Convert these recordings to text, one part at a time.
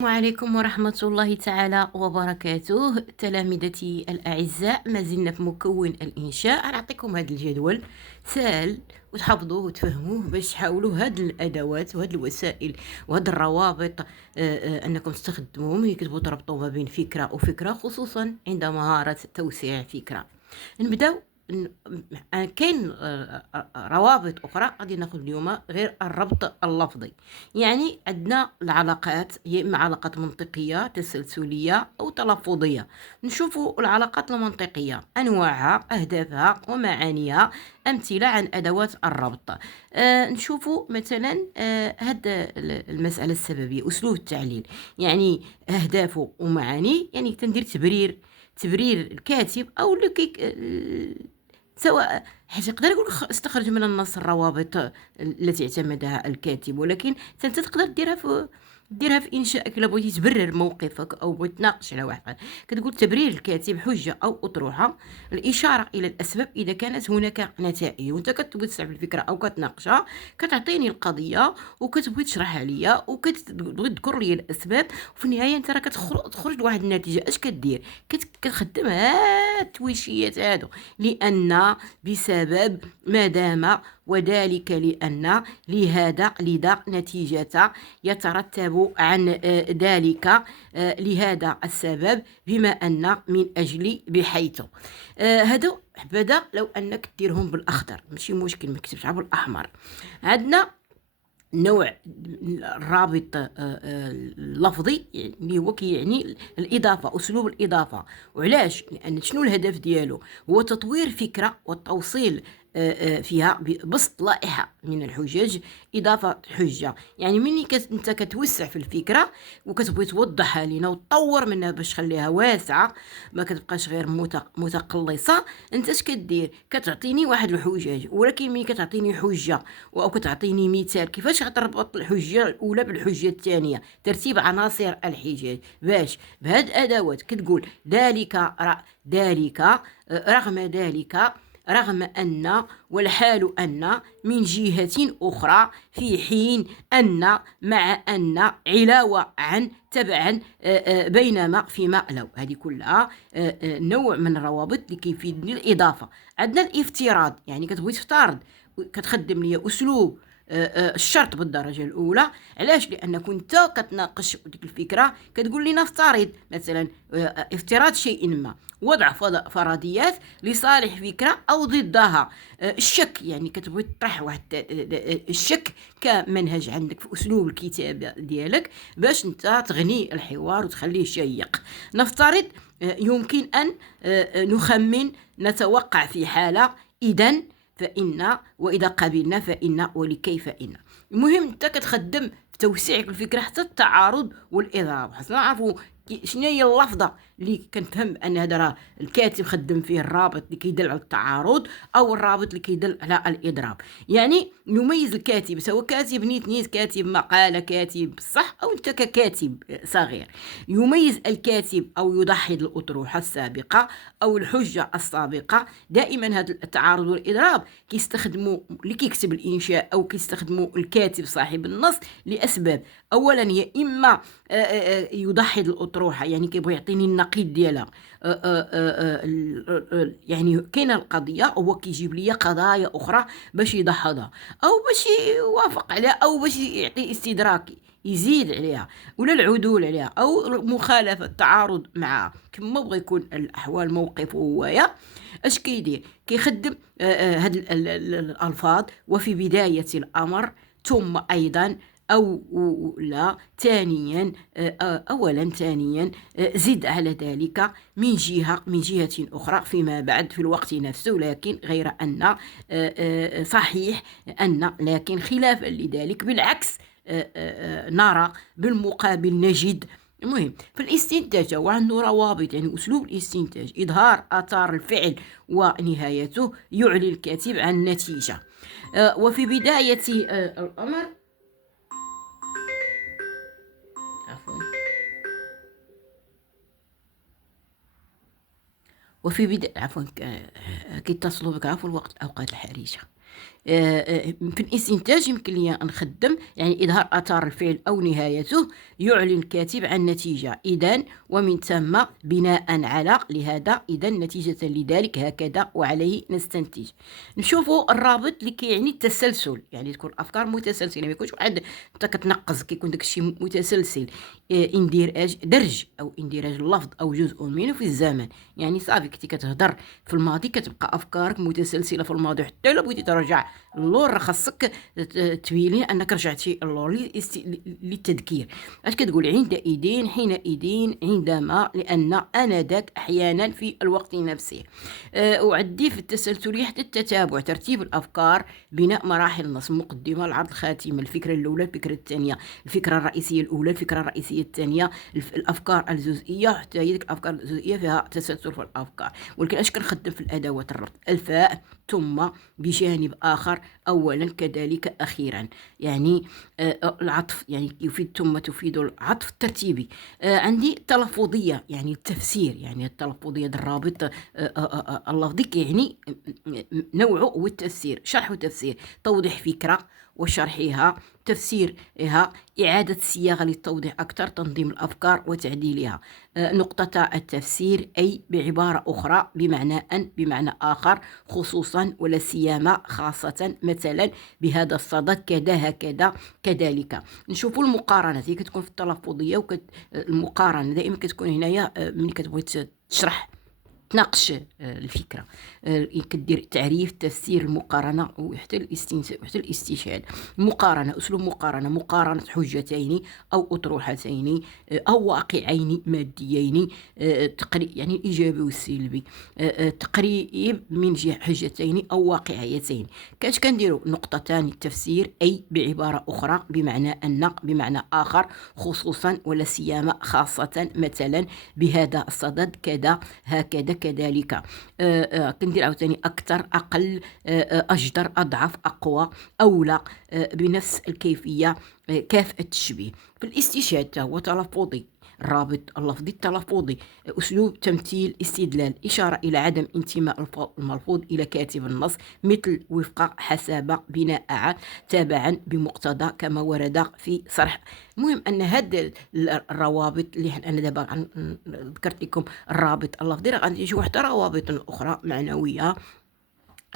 السلام عليكم ورحمة الله تعالى وبركاته. تلامذتي الأعزاء، ما زلنا في مكون الإنشاء. نعطيكم هذا الجدول سهل وتحفظوه وتفهموه باش تحاولوا هاد الأدوات وهاد الوسائل وهاد الروابط أنكم تستخدموهم يكتبوا تربطوا ما بين فكرة وفكرة، خصوصا عند مهارة توسيع فكرة. نبداو. كاين روابط اخرى غادي ناخذ اليوم غير الربط اللفظي. يعني عندنا العلاقات، هي اما علاقات منطقيه تسلسليه او تلفظيه. نشوفوا العلاقات المنطقيه، انواعها، اهدافها ومعانيها، امثله عن ادوات الربط. نشوفوا مثلا هاد المساله السببيه، اسلوب التعليل، يعني اهدافه ومعاني. يعني تندير تبرير الكاتب او اللي سواء، حيت يقدر يقول استخرج من النص الروابط التي اعتمدها الكاتب، ولكن انت تقدر ديرها في انشائك. الا بغيتي تبرر موقفك او بغيتي تناقش على واحد، كتقول تبرير الكاتب حجه او اطروحه، الاشاره الى الاسباب اذا كانت هناك نتائج. وانت كتبغي تستعمل الفكره او كتناقشها، كتعطيني القضيه وكتبغي تشرحها ليا وكتبغي تذكر لي الاسباب، وفي النهايه انت راه تخرج لواحد النتيجه. اش كدير؟ كتخدم هاد التويشيات هادو، لان بسبب ما دام، وذلك لأن، لهذا، لذا، نتيجة، يترتب عن ذلك، لهذا السبب، بما أن، من أجل، بحيث. هادو حبذا لو أنك ديرهم بالأخضر، ماشي مشكل ما كتبش بالأحمر. عندنا نوع الرابط اللفظي، اللي هو كيعني الإضافة، أسلوب الإضافة. وعلاش؟ لأن شنو الهدف ديالو؟ هو تطوير فكرة والتوصيل فيها بسط لائحة من الحجج، إضافة حجة. يعني مني أنت كتوسع في الفكرة وكتبغي توضحها لنا وتطور منها باش تخليها واسعة، ما كتبقاش غير متقلصة. انت اش كدير؟ كتعطيني واحد الحجج، ولكن ملي كتعطيني حجة او كتعطيني مثال كيفاش غتربط الحجة الأولى بالحجة الثانية، ترتيب عناصر الحجاج، باش بهاد الأدوات كتقول ذلك، رغم ذلك، رغم أن، والحال أن، من جهة أخرى، في حين أن، مع أن، علاوة عن، تبعا، بينما، فيما لو. هذه كلها نوع من الروابط اللي كيفيدني الإضافة. عندنا الافتراض، يعني كتبغي تفترض، كتخدم لي أسلوب الشرط بالدرجه الاولى. علاش؟ لان كنت كتناقش ديك الفكره، كتقول لي نفترض مثلا افتراض شيء ما، وضع فرضيات لصالح فكره او ضدها. الشك، يعني كتبغي تطرح واحد الشك كمنهج عندك في اسلوب الكتابه ديالك باش انت تغني الحوار وتخليه شيق. نفترض، يمكن ان نخمن، نتوقع في حاله، اذا فإن، وإذا قبلنا فإن، ولكي فإن. المهم أنت كتخدم في توسيع الفكرة حتى التعارض والإضراب. خاصنا نعرفوا شنو هي اللفظة اللي كنفهم أن هذا راه الكاتب خدم فيه الرابط اللي كيدل على التعارض أو الرابط اللي كيدل على الإضراب. يعني يميز الكاتب، سواء كاتب نيت كاتب مقالة، كاتب صح، أو أنت ككاتب صغير. يميز الكاتب أو يضحي الأطروحة السابقة أو الحجة السابقة. دائما هذا التعارض والإضراب كيستخدموا اللي كيكتب الإنشاء أو كيستخدموا الكاتب صاحب النص لأسباب. أولا، يا إما يضحي الأطروحة، يعني كيبغي يعطيني النقيض ديالها. يعني كاينه القضيه، هو كيجيب لي قضايا اخرى باش يدحضها او باش يوافق عليها او باش يعطي استدراك يزيد عليها، ولا العدول عليها، او مخالفه تعارض معها، كما بغى يكون الاحوال موقف هوايا. اش كيدير؟ كيخدم هاد الالفاظ: وفي بدايه الامر، ثم ايضا، أو لا، ثانيا، أولا، ثانيا، زد على ذلك، من جهة أخرى، فيما بعد، في الوقت نفسه، لكن غير أن، صحيح أن، لكن خلافا لذلك، بالعكس، نرى، بالمقابل نجد. المهم في الاستنتاج هو عنده روابط، يعني أسلوب الاستنتاج: إظهار آثار الفعل ونهايته، يعلي الكاتب عن النتيجة. وفي بداية الأمر، عفوا، عفوا، كيتصلوا بك، عفوا، الوقت، الأوقات الحرجة. في الاستنتاج يمكن لي نخدم يعني إظهار آثار الفعل أو نهايته، يعلن الكاتب عن نتيجة، إذن ومن ثم بناء على لهذا إذن نتيجة لذلك هكذا وعليه نستنتج. نشوفوا الرابط اللي كيعني التسلسل، يعني تكون الأفكار متسلسلة، ما يكونش واحد أنت كتنقز، كيكون داكشي متسلسل. اندراج درج أو اندراج اللفظ أو جزء منه في الزمن، يعني صافي كنتي كتهضر في الماضي كتبقى أفكارك متسلسلة في الماضي، حتى إلا بغيتي ترجع اللور خاصك تبين انك رجعتي اللور للتذكير. اش كتقول؟ عندئذ، حينئذ، عندما، لان، انذاك، احيانا، في الوقت نفسه. اعدي في التسلسل حتى التتابع، ترتيب الافكار، بناء مراحل النص، مقدمه، العرض، الخاتمه، الفكره الاولى، الفكره الثانيه، الفكره الرئيسيه الاولى، الفكره الرئيسيه الثانيه، الافكار الجزئيه، حتى هي ديك الافكار الجزئيه فيها تسلسل في الافكار. ولكن اش كنخدم في الادوات الربط؟ الفاء، ثم، بجانب آخر، أولا، كذلك، أخيرا، يعني العطف، يعني يفيد ثم تفيد العطف الترتيبي. عندي التلفظية، يعني التفسير، يعني التلفظية الرابط اللفظي، يعني نوعه والتفسير، شرح وتفسير، توضيح فكرة وشرحها، تفسيرها، إعادة الصياغة للتوضيح أكثر، تنظيم الأفكار وتعديلها. نقطة التفسير، أي بعبارة أخرى، بمعنى أن، بمعنى آخر، خصوصا، ولا سيما، خاصة، مثلا، بهذا الصدد، كذا، هكذا، كذلك. نشوفوا المقارنات، هي كتكون في التلفظية، المقارنة دائما كتكون هنايا ملي كتبغي تشرح تناقش الفكرة، كدير تعريف، تفسير، المقارنة، وحتى الاستنتاج وحتى الاستشهاد. مقارنة، أسلوب مقارنة، مقارنة حجتين أو أطروحتين أو واقعين ماديين، يعني الإيجابي والسلبي، تقريب من حجتين أو واقعيتين. كاش كنديروا نقطتان التفسير، أي بعبارة أخرى، بمعنى أن، بمعنى آخر، خصوصا، ولا سيما، خاصة، مثلا، بهذا الصدد، كذا، هكذا، كذلك. كندير عاوتاني أكثر، أقل، أجدر، أضعف، أقوى، أولى، بنفس الكيفية، كافة التشبيه. في الاستشهاد هو تلفظي، الرابط اللفظي التلفظي، أسلوب تمثيل، استدلال، إشارة إلى عدم انتماء الملفوظ إلى كاتب النص، مثل، وفق، حسب، بناء على، تابعا، بمقتضى، كما ورد في صرح. المهم أن هاد الروابط اللي أنا دابا ذكرت لكم الرابط اللفظي، راه غادي يجيو حتى روابط أخرى معنوية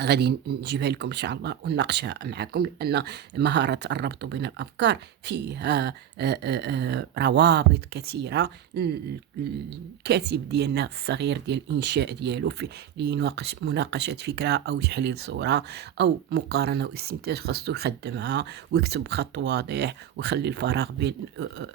غادي نجيبها لكم ان شاء الله ونناقشها معكم، لان مهاره الربط بين الافكار فيها روابط كثيره. الكاتب ديالنا الصغير ديال الانشاء ديالو في ليناقش مناقشه فكره او تحليل صوره او مقارنه واستنتاج، خاصو يخدمها ويكتب بخط واضح ويخلي الفراغ بين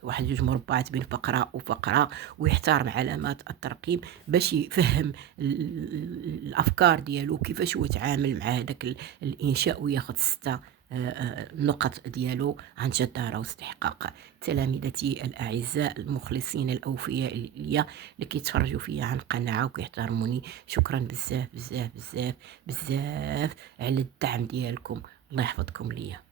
واحد جوج مربعات بين فقره وفقره، ويحترم علامات الترقيم باش يفهم الافكار ديالو كيفاش هو يتعامل مع هذاك الانشاء، وياخذ 6 النقط ديالو عن جدارة واستحقاق. تلامذتي الأعزاء المخلصين الأوفياء ليا اللي كيتفرجوا فيا عن قناعة وكيحترموني، شكرا بزاف بزاف بزاف بزاف على الدعم ديالكم، الله يحفظكم ليا.